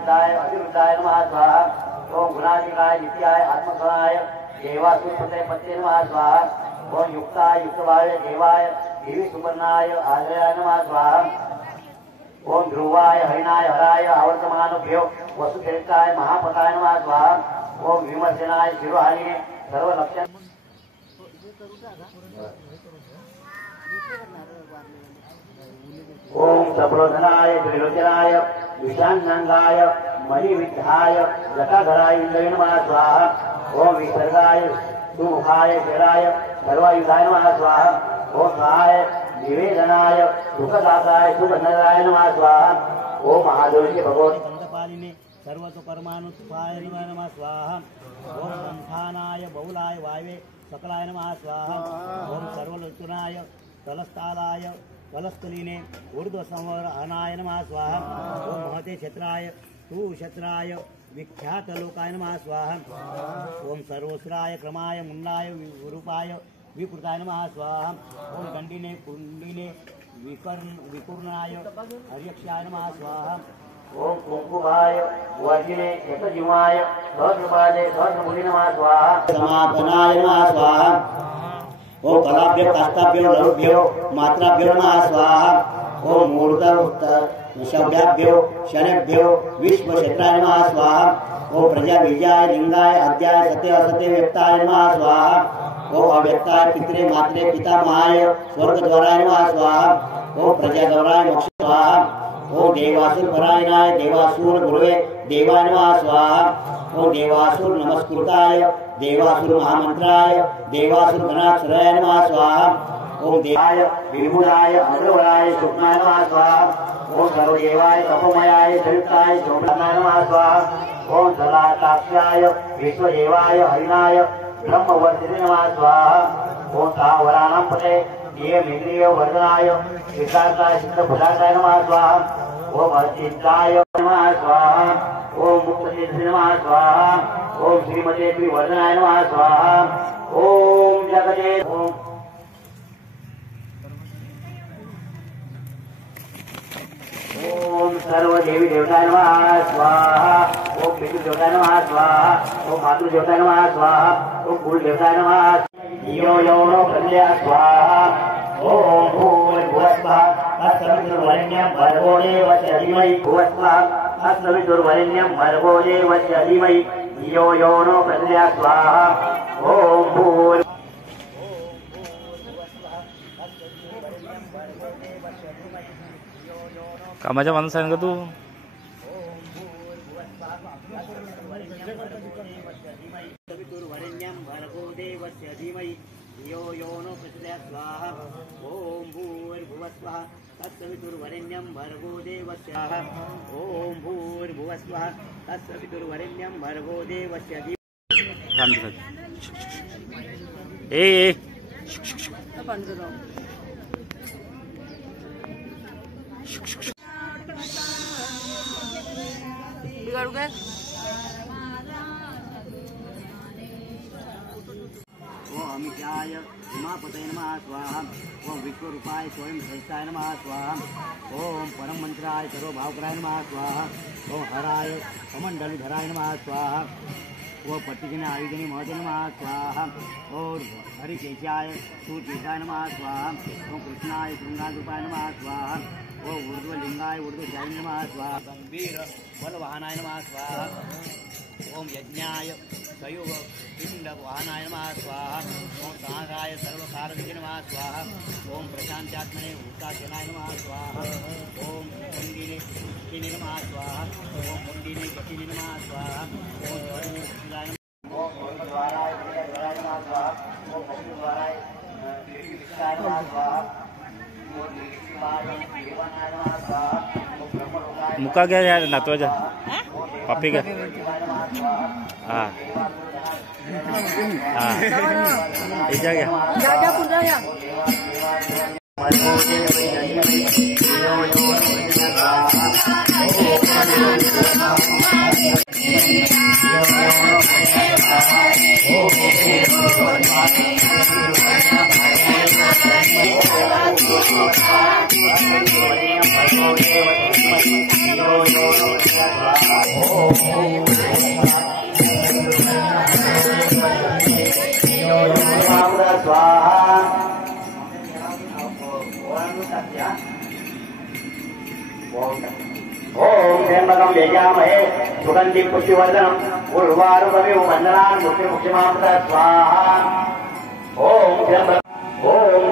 शुद्धाय अतिरुद्धाय नमः स्वाहा। ओम गुणाधिकाय नित्याय आत्मसहाय देवासुरपते पत्ते नमः स्वाहा। ओम युक्ताय युक्तवाय देवाय देवी सुपर्णाय आश्रयाय नमः स्वाहा। ओम ध्रुवाय हरिणाय हराय आवर्तमानुभ्यो वसुचरिताय महापताय नमः स्वाहा। ओम विमर्शनाय शिरोहारिणे सर्वलक्षण। ओम सप्रोधनाय त्रिलोचनाय विशांगाय मणिविद्धाय जटाधराय इंद्राय नमः स्वाहा। ओम विसर्गाय सुमुखाय शेराय सर्वायुधाय नमः स्वाहा। ओम सहाय निवेदनाय सुखदाताय सुगंधराय नमः स्वाहा। ओम महादेवजी भगवत पालिने सर्वतोकर्मानुत्थाय नमः स्वाहा। ओम संस्थानाय बहुलाय वायवे सकलाय नमः स्वाहा। ओम सर्वलोचनाय तलस्थालाय कलस्थलीने ऊर्ध्वसंवहनाय नमः स्वाहा। ओम महते क्षेत्राय सुक्षेत्राय विख्यात लोकाय नमः स्वाहा। ओम सर्वसुराय क्रमाय मुंडाय विरूपाय विकृताय नमः स्वाहा। ओम दंडिने कुंडिने विकूर्णाय हर्यक्षाय नमः स्वाहा। ओम कुंकुमाय वर्जिने यतजीवाय सहस्रपादे सहस्रमुनि नमः स्वाहा। समापनाय नमः स्वाहा। ओम कलाभ्यो काष्ठाभ्यो लरुभ्यो मात्राभ्यो नमः स्वाहा। ओम मूर्धशव्याभ्यो शनेभ्यो विश्वक्षेत्राय नमः स्वाहा। ओम प्रजा बीजाय लिंगाय अद्याय सत्य असत्य व्यक्ताय नमः स्वाहा। ओम अव्यक्ताय पितरे मात्रे पितामहाय स्वर्गद्वाराय नमः स्वाहा। ओम प्रजाद्वाराय मोक्ष स्वाहा। ओम देवासुर परायणाय देवासुर गुरुवे देवाय नमः स्वाहा। ओम देवासुर नमस्कृताय देवासुर महामंत्राय देवासुर गणाक्षराय नमः स्वाहा। ओम देवाय विभुराय अग्रवराय शुक्लाय नमः स्वाहा। ओम सर्वदेवाय तपोमयाय संयुक्ताय शोभनाय नमः स्वाहा। ओम जलाटाक्षाय विश्वदेवाय हरिणाय ब्रह्मवर्धिने नमः स्वाहा। ओम तावराणां पते नियमेन्द्रिय वर्धनाय सिद्धार्थाय सिद्धफलाय नमः स्वाहा। ओम अर्चिताय नमः स्वाहा। ओम मुक्तसिद्धि नमः स्वाहा। ओम श्रीमते त्रिवर्धनाय नमः स्वाहा। ओम जगते ओम सर्वदेवी देवताय नमः स्वाहा। ओम पितृ देवताय नमः स्वाहा। ओम मातृ देवताय नमः स्वाहा। ओम कुल देवताय नमः यो योनो प्रज्ञा स्वाहा। ओम भूर्भुवस्वः तत्सवितुर्वरेण्यं भर्गो देवस्य धीमहि भुवस्वः तत्सवितुर्वरेण्यं भर्गो देवस्य धीमहि यो योनो प्रज्ञा स्वाहा। ओम भूर् कामाच्या माणूस आहे का तू? यो योनो प्रचोदयात् स्वाहा। ओम भूर्भुवस्वः तत्सवितुर्वरेण्यं भर्गो देवस्य ओम भूर्भुवस्वः तत्सवितुर्वरेण्यं भर्गो देवस्य ए बिगाड़ू गए। ओम अमित्याय उमापतये नमः स्वाहा। ओम विश्वरूपाय स्वयं श्रेष्ठाय नमः स्वाहा। ओम परम मंत्राय सर्वभावकराय नमः स्वाहा। ओम हराय कमंडलधराय नमः स्वाहा। ओम पट्टिजने आयुधने महते नमः स्वाहा। और हरिकेशाय सुकेशाय नमः स्वाहा। ओम कृष्णाय शृंगारूपाय नमः स्वाहा। ओम ऊर्ध्वलिंगाय ऊर्ध्वशायिने नमः स्वाहा। गंभीर बलवाहनाय नमः स्वाहा। ओम यज्ञाय सयोग पिंड वाहनाय नमः स्वाहा। ओम सहसाय सर्वकारविदे नमः स्वाहा। ओम प्रशांत्यात्मने भूतासेनाय नमः स्वाहा। ओम कुंडिने पुष्टिने नमः स्वाहा। ओम कुंडिने गतिने नमः स्वाहा। ओम स्वरणे शिलाय मुका घ्या यार नातवाच्या पापी घ्या। हा हा इजा घ्या। जा पुढे घ्या। Yo ओम त्र्यंबकं यजामहे सुगंधिं पुष्टिवर्धनम् उर्वारुकमिव वन्दनान् मुख्यमुख्यमामृता स्वाहा। ओम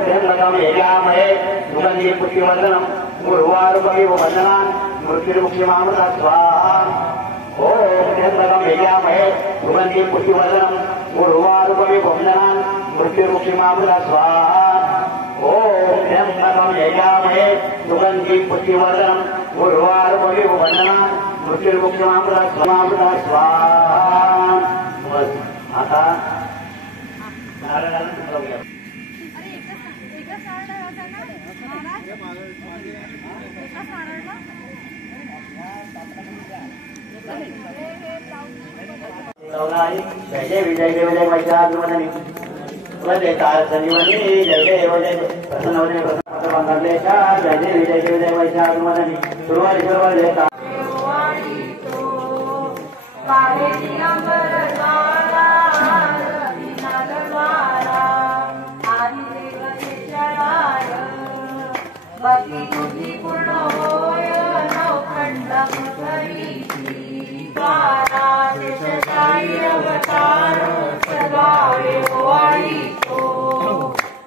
त्र्यंबकं यजामहे सुगंधिं पुष्टिवर्धनम् उर्वारुकमिव वन्दनान् मुख्यमुख्यमामृता स्वाहा। ओम त्र्यंबकं यजामहे सुगंधिं पुष्टिवर्धनम् उर्वारुकमिव वन्दनान् मुख्यमुख्यमामृता स्वाहा। ओम त्र्यंबकं यजामहे सुगंधिं पुष्टिवर्धनम् उर्वारुकमिव वन्दनान् मुख्यमुख्यमामृता स्वाहा। बस आता नारायणाला तुकवूया। जय जय विजय जय विजय महिषासुरमर्दिनी वदे तारसनिवनी जय जय वजय प्रसन्नवदे प्रसन्नवदलेशा जय जय विजय जय विजय महिषासुरमर्दिनी सुरवरी सुरवरी पूर्ण होय नवखंड अवतार सदावे ओवाळी तो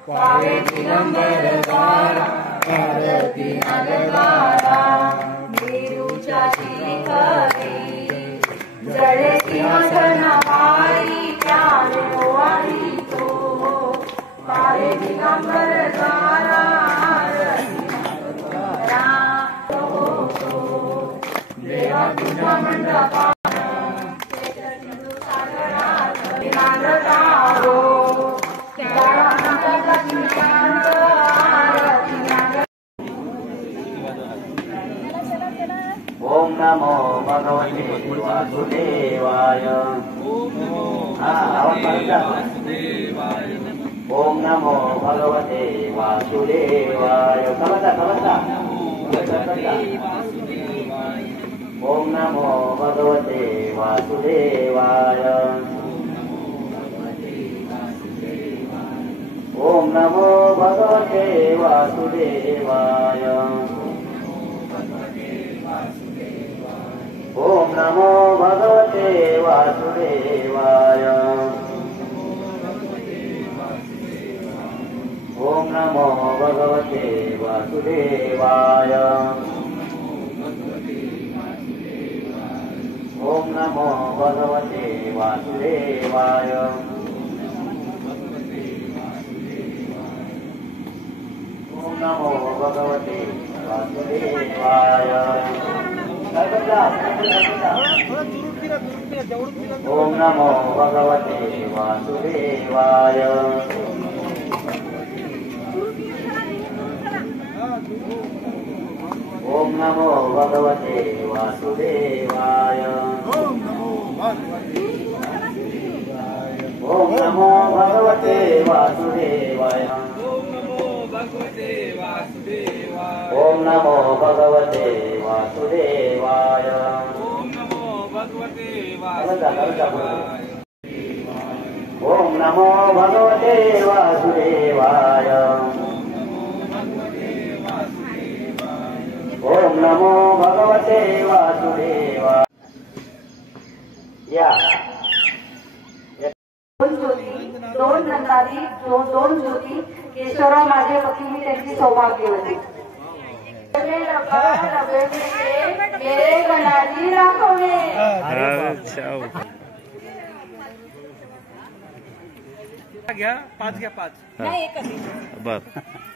पावे दिगंबर द्वारा भारती नगरद्वारा मेरूच्या शिखरी जळे सिंहासन भारी प्यारे ओवाळी तो पावे दिगंबर द्वारा देवा तुझ्या मंडपा ओम नमो भगवते वासुदेवाय। ओम नमो भगवते वासुदेवाय। समजा ओम नमो भगवते वासुदेवाय। ओम नमो भगवते वासुदेवाय। ओम नमो भगवते वासुदेवाय। ओम नमो भगवते वासुदेवाय। ओम नमो भगवते वासुदेवाय। ओम नमो भगवते वासुदेवाय। ओम नमो भगवते वासुदेवाय। ओम नमो भगवते वासुदेवाय। ओम नमो भगवते वासुदेवाय। ओम नमो भगवते वासुदेवाय। ओम नमो भगवते वासुदेवाय। ओम नमो भगवते वासुदेवाय। या दोन नंदादी दोन ज्योती केशवराव माझे पती मी त्यांची सौभाग्यवती मेरे गणाजी राखवे। घ्या पाच नाही एकच बर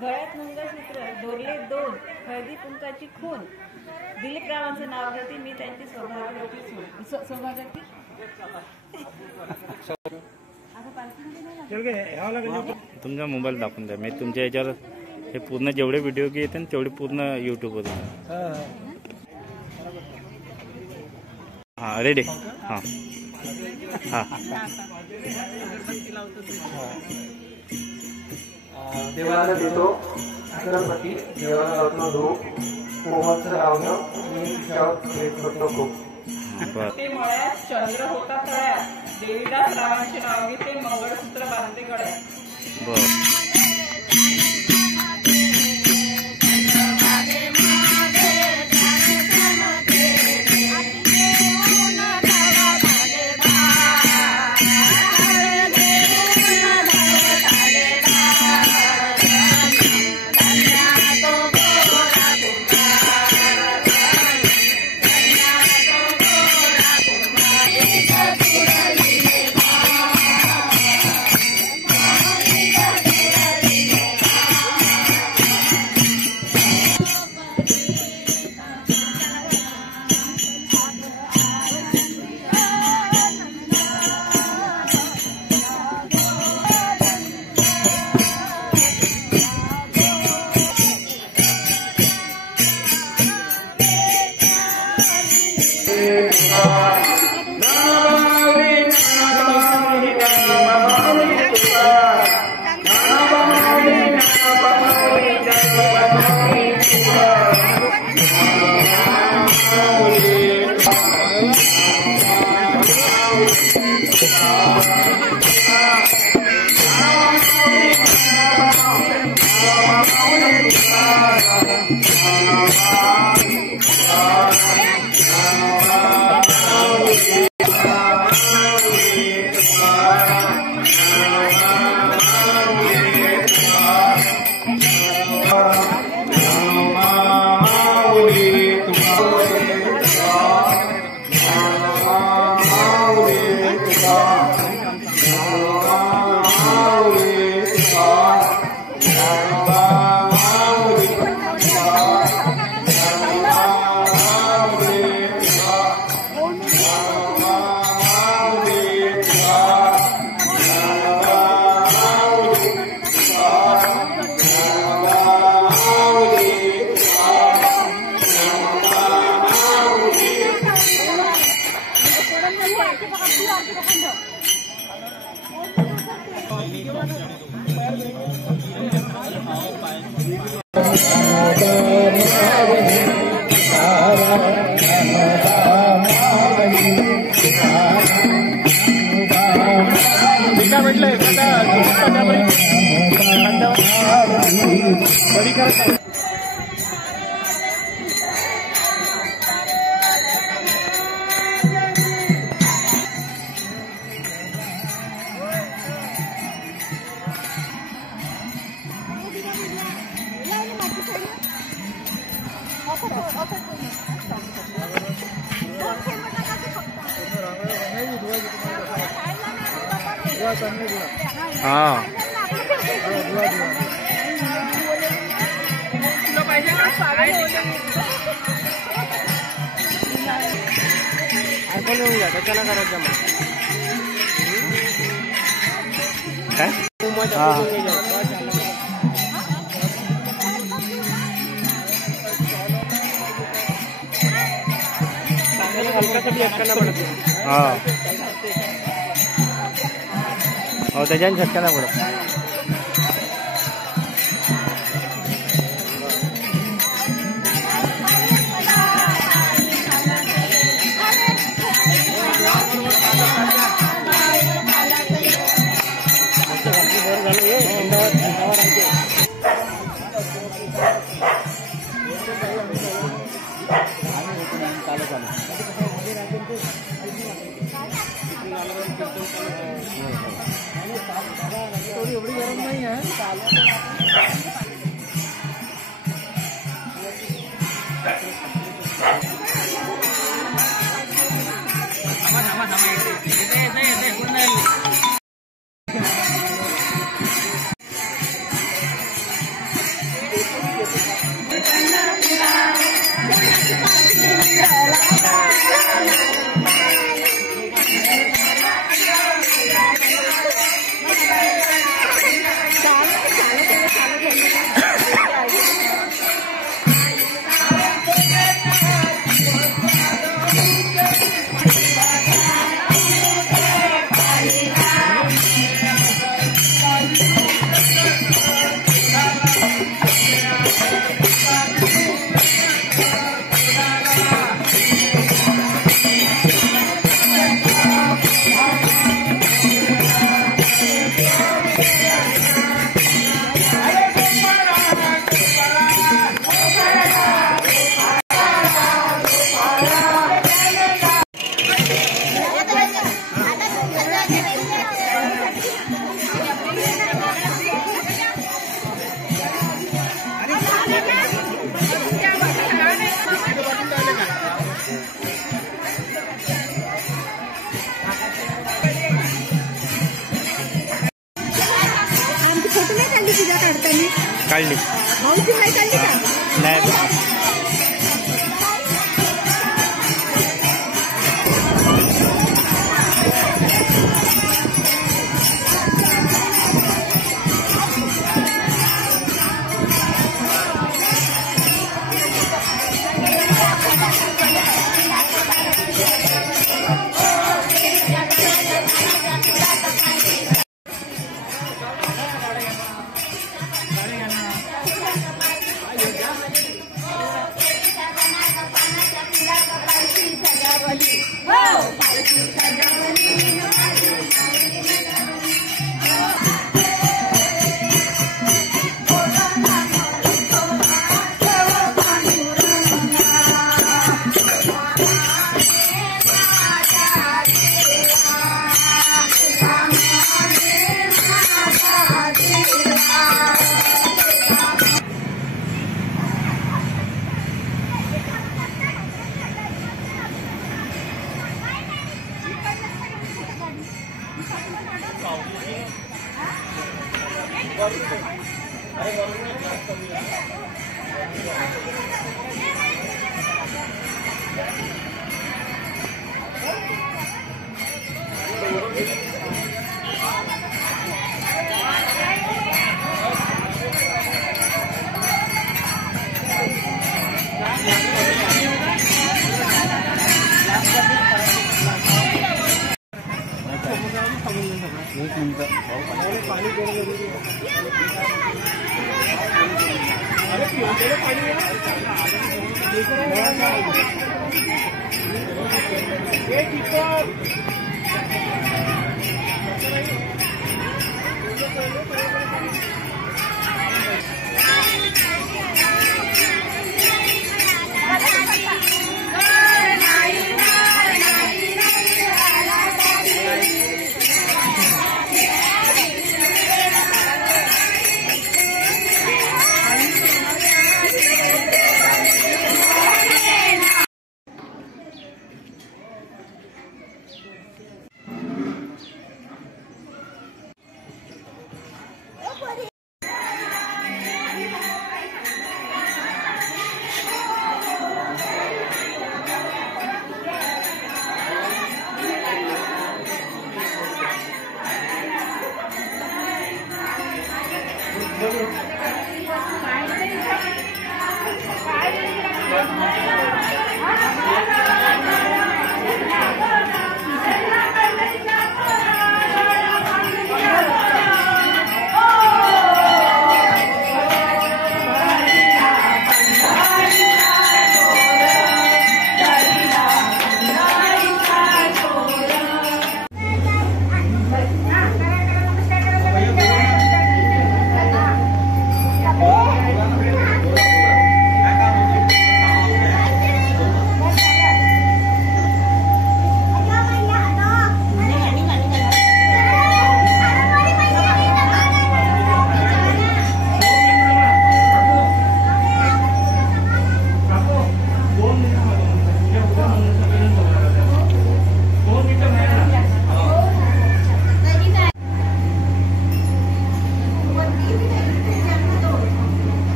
गळ्यात मंगळसूत्र दोरले दोन हळदी कुंकाची खून दिलीपरावांचं नाव घेते मी त्यांची सौभाग्यवती तुमचा मोबाईल दाखवून द्या मी तुमच्या याच्यावर हे पूर्ण जेवढे व्हिडिओ की येते तेवढे पूर्ण यूट्यूबवर हां रेडी हां हां देवाला देतो गणपती देवाला लावतो धूप कोमलचं रावणं मी तिच्यावर प्रेम करतो खूप बर ते मळ्यात चंद्र होता तळ्यात, देवीदास रावांचे नाव घेते, मंगळसूत्र बांधते गळ्यात. बर हाँ हाँ और त्याच्याने झटका नाही पडत. एवढी गरम नाही आहे. त्यांनी काढली मावशी नाही काढली का? नाही.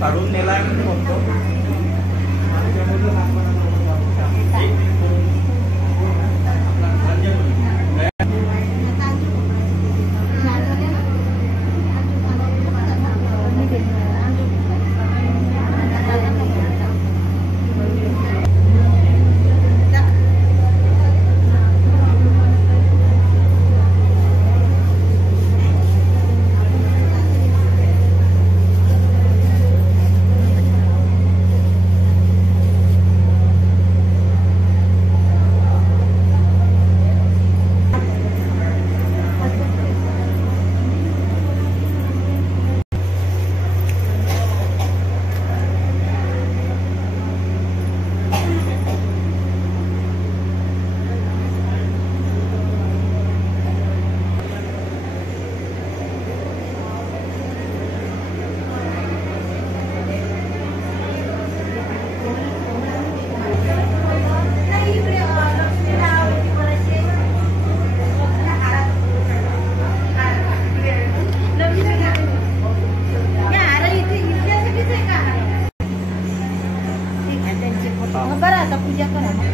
काढून नेला आता पूजा करा ना.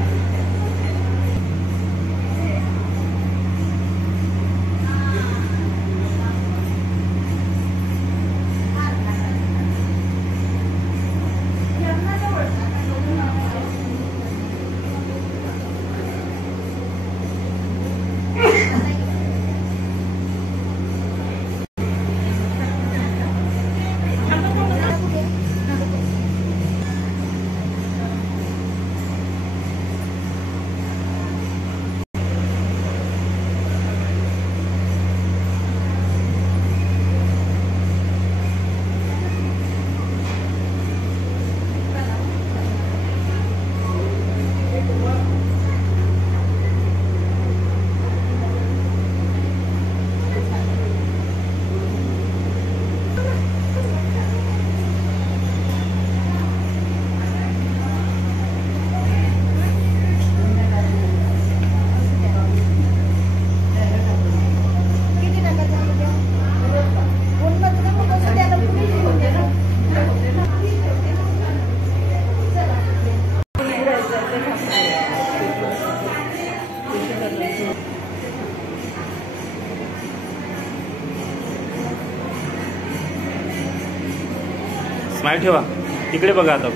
स्माइल ठेवा. तिकडे बघा आता.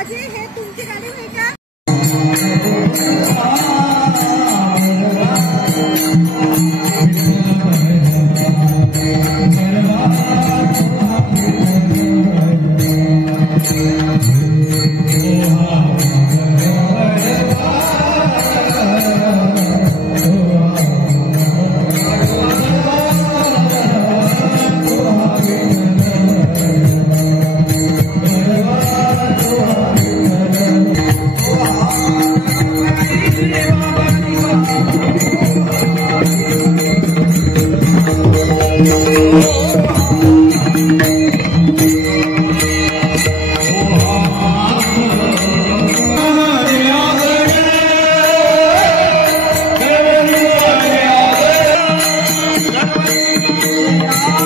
अजय हे तुमची गाडी आहे का? Yeah.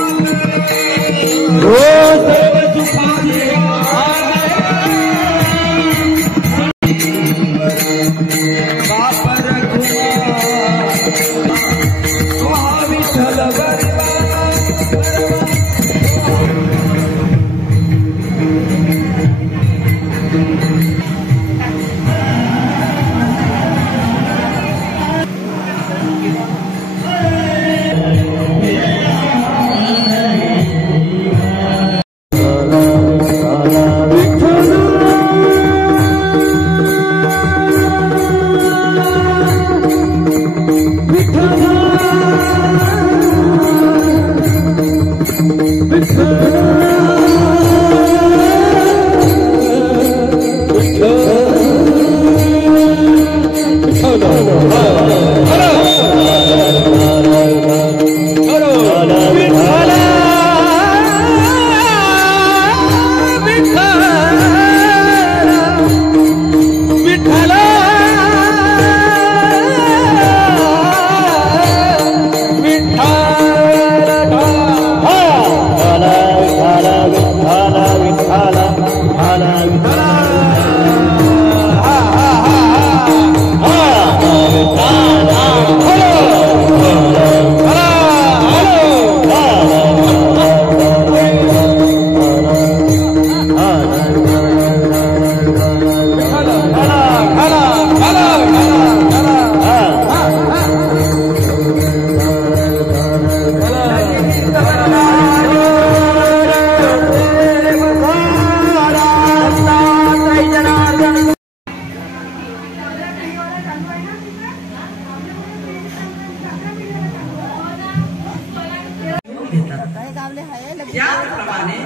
त्याचप्रमाणे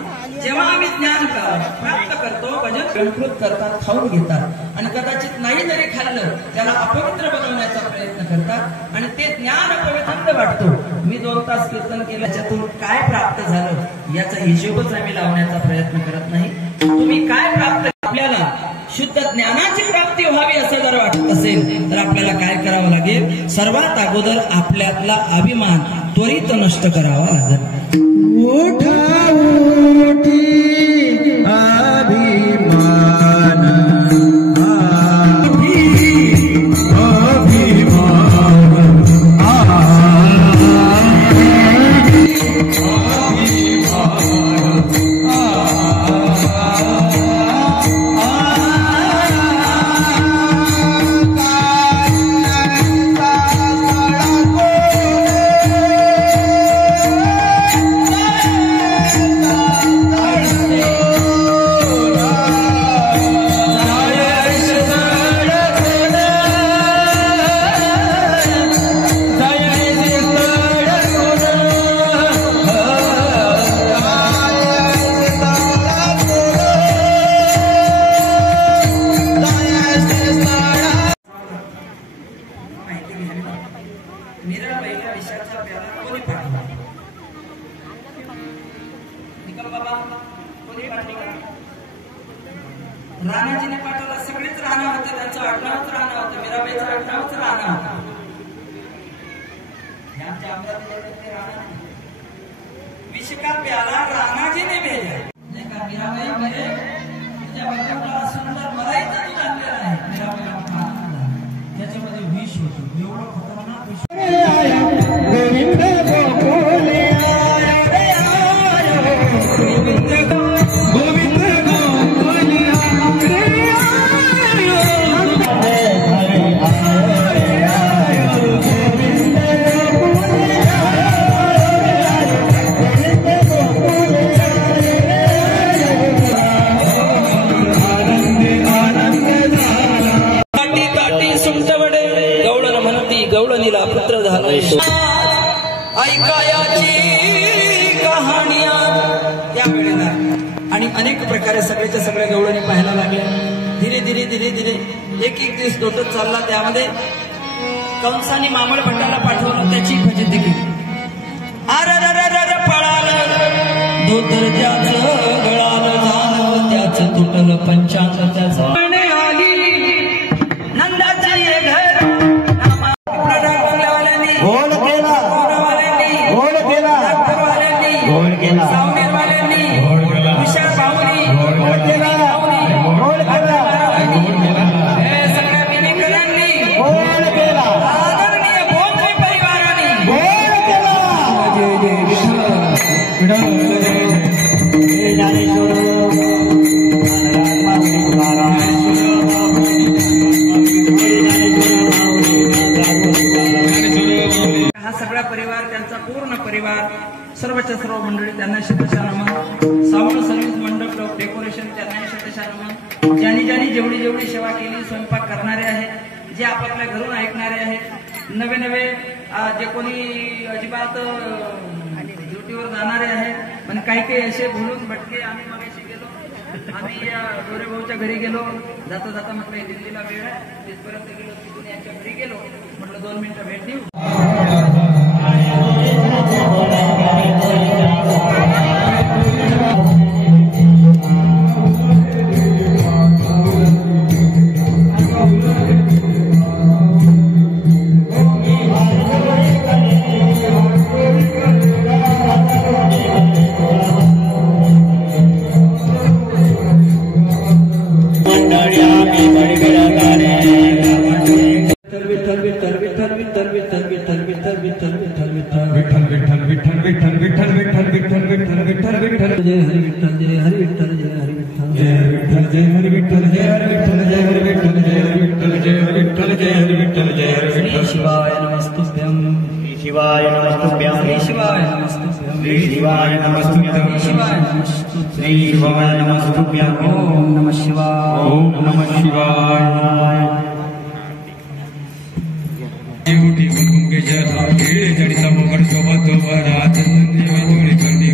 जेव्हा आम्ही ज्ञान प्राप्त करतो भजन गणकृत करतात, खाऊन घेतात आणि कदाचित नाही जरी खाल्लं त्याला अपवित्र बनवण्याचा प्रयत्न करतात आणि ते ज्ञान अपवित्र वाटतो. मी 2 तास कीर्तन केलं, त्याच्यातून काय प्राप्त झालं याचा हिशोबच आम्ही लावण्याचा प्रयत्न करत नाही. तुम्ही काय प्राप्त, आपल्याला शुद्ध ज्ञानाची प्राप्ती व्हावी असं जर वाटत असेल तर आपल्याला काय करावं लागेल? सर्वात अगोदर आपल्यातला अभिमान त्वरित नष्ट करावा लागेल. राणाजीने पाठवला, सगळेच राणा होते, त्यांचं आडनावच राणा होतं, मीराबाईचं आडनावच राणा होतं. विष का प्याला राणाजीने भेजा नाही का? मीराबाई म्हणे तुझ्या बायकोला सुंदर मलाईचं तू आणलेलं आहे. मीराबाई त्याच्यामध्ये विष होतं, एवढं खतरनाक विष. गोविंद गोकुले गोविंद गोविंद गवळणीला पुत्र झाला. ऐकायाची कहाण्या त्यावेळेला आणि अनेक प्रकारे सगळ्याच्या सगळ्या गवळणी पाहायला लागल्या. धीरे धीरे धीरे धीरे एक दिवस दोटत चालला. त्यामध्ये कंसाने मामळ भट्टाला पाठवलं, त्याची फजिती केली. अर पळालं धोतर त्याचं गळालं झालं, त्याचं तुटलं पंचांग त्याचं. हा सगळा परिवार, त्यांचा पूर्ण परिवार, सर्वच्या सर्व मंडळी त्यांना शतशः नमन. सावळ सर्व्हिस मंडप डेकोरेशन त्यांना शतशः नमन. ज्यांनी ज्यांनी जेवढी जेवढी सेवा केली, स्वयंपाक करणारे आहेत, जे आपापल्या घरून ऐकणारे आहेत, नवे नवे जे कोणी अजिबात ड्युटीवर जाणारे आहेत, पण काही काही असे भुलून भटके. आम्ही मगाशी गेलो, आम्ही गोरेभाऊच्या घरी गेलो, जाता जाता म्हटलं दिल्लीला वेळ आहे, तिथपर्यंत गेलो, तिथून यांच्या घरी गेलो, म्हटलं 2 मिनिटं भेट देऊ. शिवाय नमस्तुभ्यं शिवाय नमस्तुभ्यं शिवाय नमस्तुभ्यं शिवाय नमस्तुभ्यं शिवाय नमस्तुभ्यं शिवाय नमस्तुभ्यं. ओम नमः शिवाय. ओम नमः शिवाय. देवटी मुंगे जरा खेळ जडिता मोगड सोबत वरात देवी करणी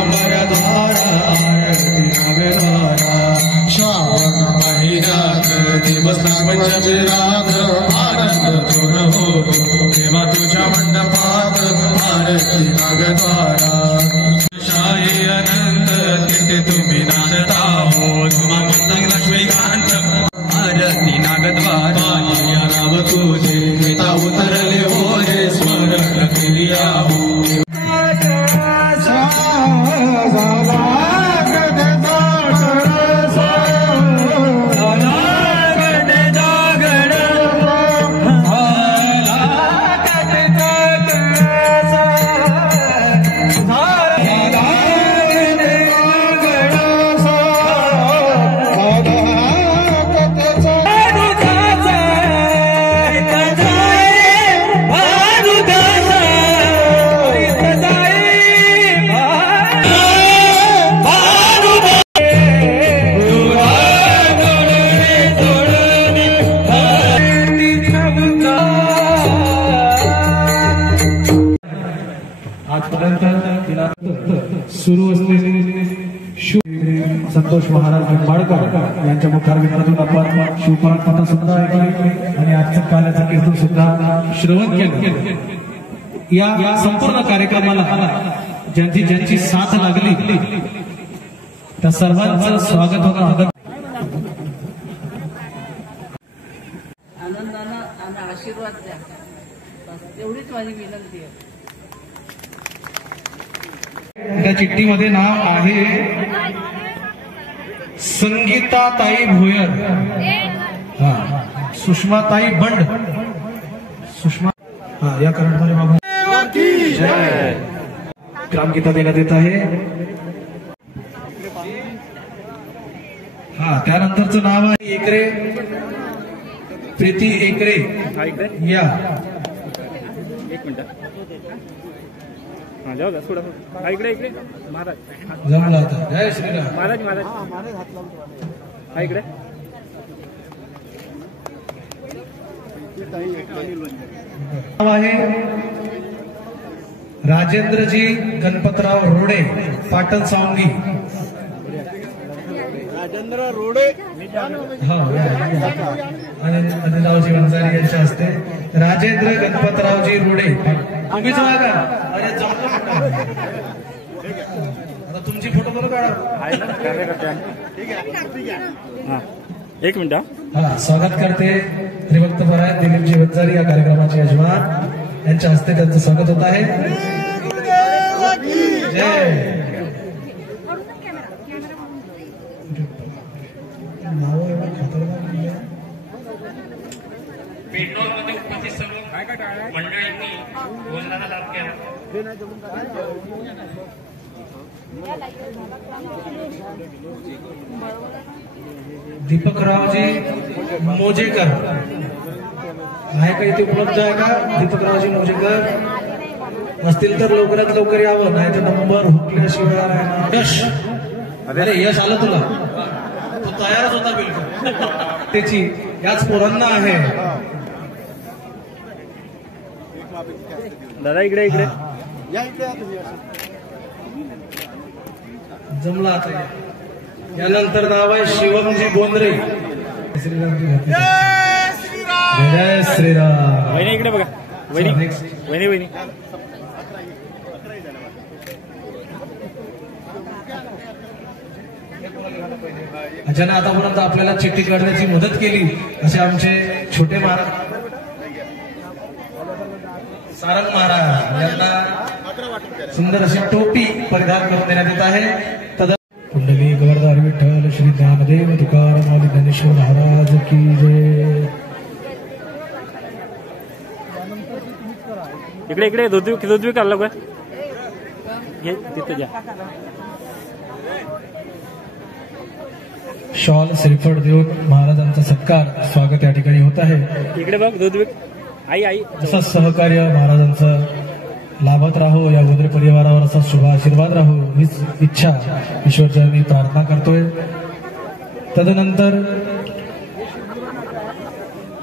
अंबरधारा आरती नागधारा श्रावण महिन्यात दिवस पंचमीरात आनंद जोर होतो तेव्हा तुझ्या मंडपात आरती नागधारा शाही अनंत तिथे तुम्ही नाचता हो तुम्हाला लक्ष्मीकांत आरती नागद्वारा या नाव तुझे नेता उतरले हो रे स्मरण केली आहो सुरू असलेले संतोष महाराज निंबाळकर यांच्या मुखारविंदातून आपण शिवपुराण कथा सुद्धा ऐकली आणि आजचं काल्याचं कीर्तन सुद्धा श्रवण केलं. या संपूर्ण कार्यक्रमाला ज्यांची ज्यांची साथ लागली त्या सर्वांचं स्वागत होतं. आनंदानं आणि आशीर्वाद द्या, एवढीच माझी विनंती आहे. त्या चिठ्ठीमध्ये नाव आहे संगीताताई भोयर, सुषमाताई बंड, सुषमा या करंटमध्ये बाबू ग्रामगीता देण्यात येत आहे. त्यानंतरचं नाव आहे एकरे, प्रीती एकरे. या एक मिनिट जाऊ द्या थोडं इकडे इकडे महाराज जमला होता. जय श्रीराम महाराज महाराज हा इकडे नाव आहे राजेंद्रजी गणपतराव रोडे, पाटण सावंगी. राजेंद्र रोडे अनिलरावजी वंजारी यांच्या हस्ते राजेंद्र गणपतरावजी रोडे. तुम्हीच बघा, अरे आता तुमची फोटो करू काढा. एक मिनिट स्वागत करते हरिभक्त परायण दिलीपजी वंजारी या कार्यक्रमाचे यजमान यांच्या हस्ते त्यांचं स्वागत होत आहे. जय पेट्रोलमध्ये उपस्थित सर्व मंडळींनी बोलण्याला लाभ घ्यावा. दीपकरावजी मोजेकर आहे का इथे उपलब्ध आहे का? दीपकरावजी मोजेकर असतील तर लवकरात लवकर यावं, नाही तर नंबर हुकल्याशिवाय. यश, अरे यश आलं तुला, तू तयारच होता बिलकुल. त्याची याच पोरांना आहे. दादा इकडे इकडे जमला आता. यानंतर नाव आहे शिवमजी बोंद्रे. जय श्रीराम. वहिनी इकडे बघा, वहिनी वहिनी वहिनी ज्याने आतापर्यंत आपल्याला चिठ्ठी काढण्याची मदत केली असे आमचे छोटे महाराज सारंग महाराज यांना सुंदर अशी टोपी परिधान करून देण्यात येत आहे. कुंडली गवरदार विठ्ठल श्री ज्ञानदेव तुकाराम ज्ञानेश्वर महाराज की जय. इकडे इकडे दूध काढलं का घे तिथे घ्या. शॉल श्रीफळ देऊन महाराजांचा सत्कार स्वागत या ठिकाणी होत आहे. इकडे बघ दूध आई आई असं सहकार्य महाराजांचं लाभत राहो, या गोंद्रे परिवारावर असा शुभ आशीर्वाद राहो हीच इच्छा ईश्वरचरणी प्रार्थना करतोय. तदनंतर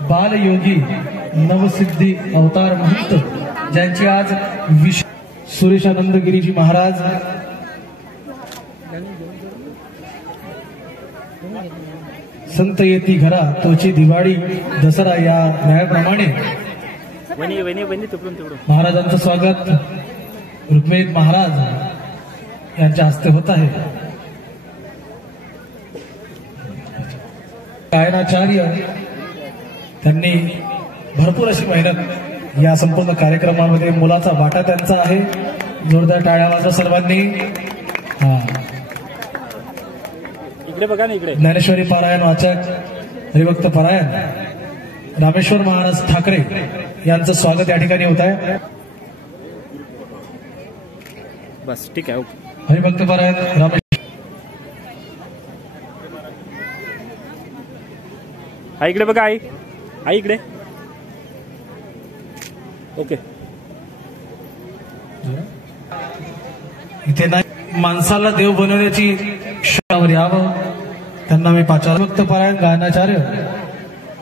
बालयोगी नवसिद्धी अवतार महंत ज्यांची आज सुरेशानंद गिरीजी महाराज संत येती घरा तोची दिवाळी दसरा या न्यायाप्रमाणे महाराजांचं स्वागत रुक्मिणी महाराज यांच्या हस्ते होत आहे. गायनाचार्य त्यांनी भरपूर अशी मेहनत या संपूर्ण कार्यक्रमामध्ये, मुलाचा वाटा त्यांचा आहे. जोरदार टाळ्या वाजवा सर्वांनी. इकडे बघा ना, इकडे ज्ञानेश्वरी पारायण वाचक हरिभक्त पारायण रामेश्वर महाराज ठाकरे यांचं स्वागत या ठिकाणी होत आहे. बस ठीक आहे. हरिभक्त पारायण रामेश्वर. आई इकडे बघा, आई आई इकडे. ओके. इथे नाही, माणसाला देव बनवण्याची क्षणावर यावं त्यांना मी पाचार. भक्त पारायण गायनाचार्य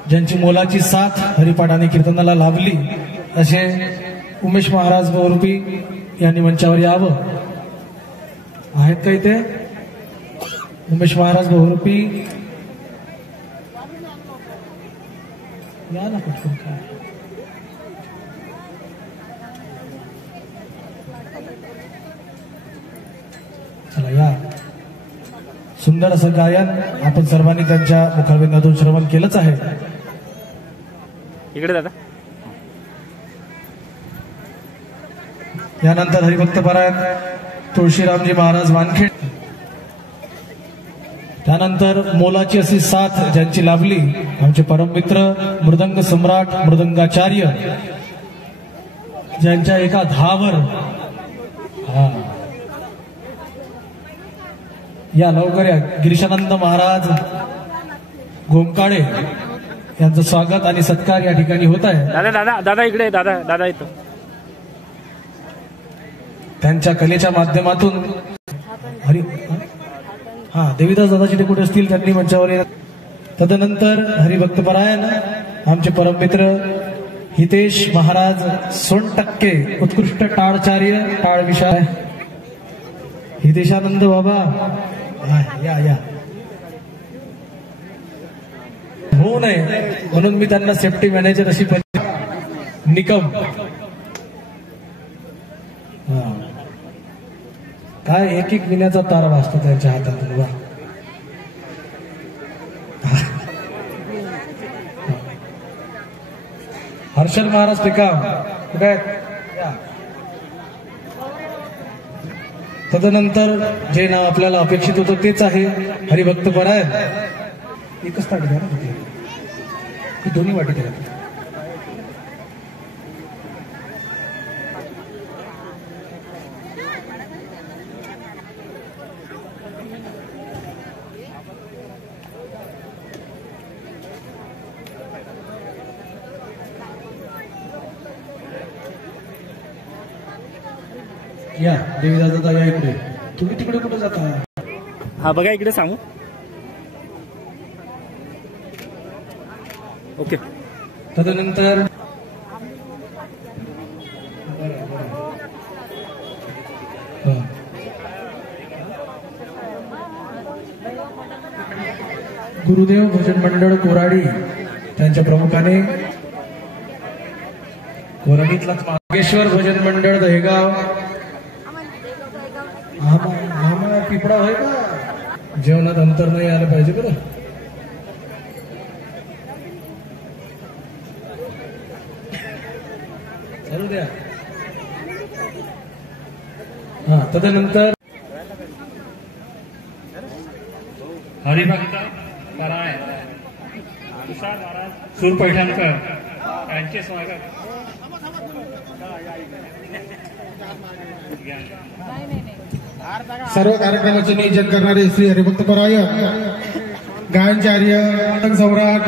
ज्यांची मोलाची साथ हरिपाठ आणि कीर्तनाला लाभली असे उमेश महाराज बहुरूपी यांनी मंचावर यावं. आहेत का इथे उमेश महाराज बहुरूपी? या ना पटकन. चला या. सुंदर असं गायन आपण सर्वांनी त्यांच्या मुखारविंदातून श्रवण केलंच आहे. इकडे दादा. यानंतर हरिभक्त पारायण तुळशीरामजी महाराज वानखेड. त्यानंतर मोलाची अशी साथ ज्यांची लाभली आमचे परममित्र मृदंग सम्राट मृदंगाचार्य ज्यांच्या एका धावर या लवकर या गिरीशानंद महाराज गोमकाळे यांचं स्वागत आणि सत्कार या ठिकाणी होत आहे. दादा दादा दादा इकडे. दादा दादा इथं. त्यांच्या कलेच्या माध्यमातून देवीदास दादाजी कुठे असतील त्यांनी मंचावर येत. तदनंतर हरिभक्तपरायण आमचे परममित्र हितेश महाराज सोनटक्के उत्कृष्ट टाळचार्य टाळ विषय. हितेशानंद बाबा या या. होऊ नये म्हणून मी त्यांना सेफ्टी मॅनेजर अशी निकम. काय एक एक विण्याचा तार वाजतो त्यांच्या हातातून. वा हर्षल महाराज टिकाम. तदनंतर जे नाव आपल्याला अपेक्षित होतं तेच आहे हरिभक्त परायण. एकच ताट द्या ना तिथे, दोन्ही वाटी द्या. या देवीदास दादा या इकडे. तुम्ही तिकडे कुठे जाता? हा बघा इकडे सांगू. ओके. तदनंतर गुरुदेव भजन मंडळ कोराडी त्यांच्या प्रमुखाने कोराडीतलाच मागेश्वर भजन मंडळ दहेगाव आम्हाला पिपळा होय का? जेवणात अंतर नाही आलं पाहिजे बरं. चालू द्या. तदनंतर हरिभक्त परायण तुषार महाराज सूरपैठणकर यांचे स्वागत. सर्व कार्यक्रमाचे नियोजन करणारे श्री हरिभक्त परायण गायनचार्य सम्राट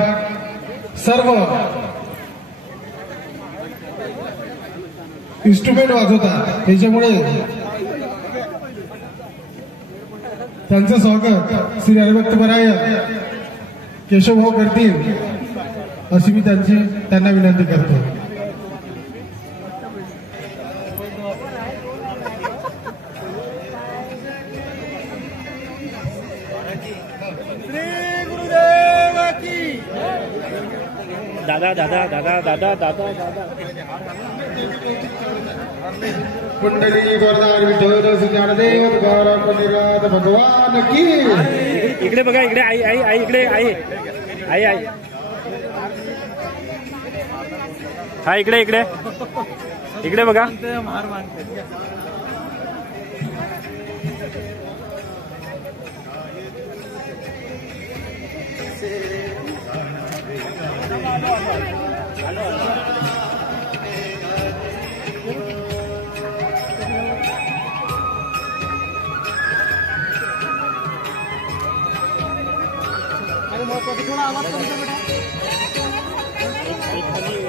सर्व इन्स्ट्रुमेंट वाजवतात. त्याच्यामुळे त्यांचं स्वागत श्री हरिभक्त परायण केशवभाऊ करतील अशी मी त्यांना विनंती करतो. दादा दादा दादा दादा दादा दादा कुंडली वरदान विठ्ठल ज्ञानदेव तुकाराम पंडित भगवान की. इकडे बघा, इकडे आई आई आई इकडे आई आई आई हा इकडे इकडे इकडे बघा.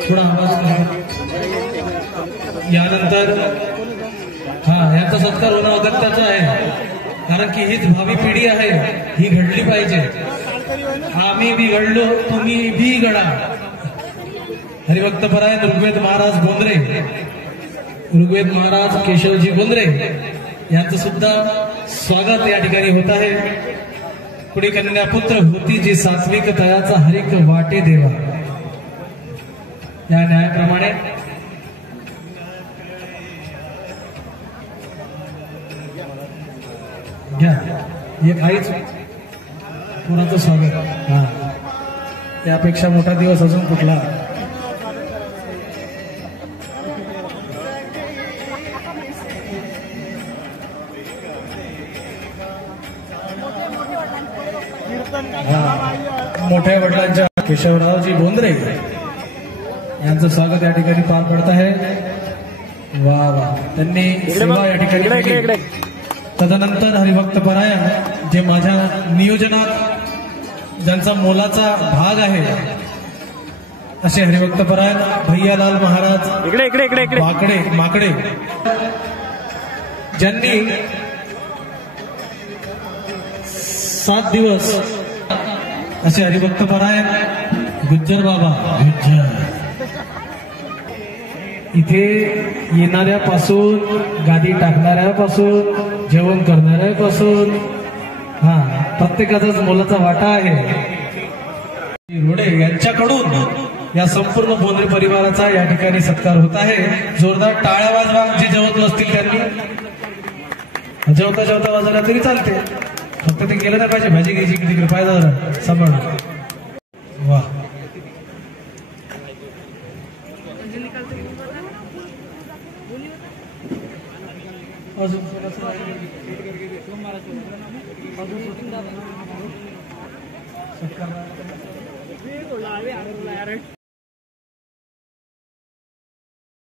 थोडा आवाज. यानंतर यांचा सत्कार होणं अगत्याचं आहे, कारण की हीच भावी पिढी आहे, ही घडली पाहिजे. आम्ही बिघडलो, तुम्ही बी घडा. हरिभक्तपरायण ऋग्वेद महाराज गोंद्रे, ऋग्वेद महाराज केशवजी गोंद्रे यांचं सुद्धा स्वागत या ठिकाणी होत आहे. कुणी कन्या पुत्र होती जी सात्विक तयाचा हरिक वाटे देवा. या न्यायाप्रमाणे घ्या एक आईच कोणाचं स्वागत. त्यापेक्षा मोठा दिवस अजून कुठला. मोठ्या वडिलांच्या केशवरावजी गोंद्रे यांचं स्वागत या ठिकाणी पार पडत आहे. वा वा, त्यांनी सेवा या ठिकाणी केली. तदनंतर हरिभक्तपरायण जे माझ्या नियोजनात ज्यांचा मोलाचा भाग आहे असे हरिभक्तपरायण भैयालाल महाराज इकडे इकडे इकडे इकडे माकडे ज्यांनी 7 दिवस असे हरिभक्तपरायण गुज्जर बाबा इथे येणाऱ्यापासून, गादी टाकणाऱ्यापासून, जेवण करणाऱ्यापासून प्रत्येकाचाच मोलाचा वाटा आहे. रोडे यांच्याकडून या संपूर्ण बोंद्रे परिवाराचा या ठिकाणी सत्कार होत आहे. जोरदार टाळ्या वाजवा. जे जेवत नसतील त्यांनी जेवता जेवता वाजवला तरी चालते, फक्त ते केलं नाही पाहिजे. भाजी घ्यायची तिकडे पाहिजे जरा सांभाळ. वा, अजून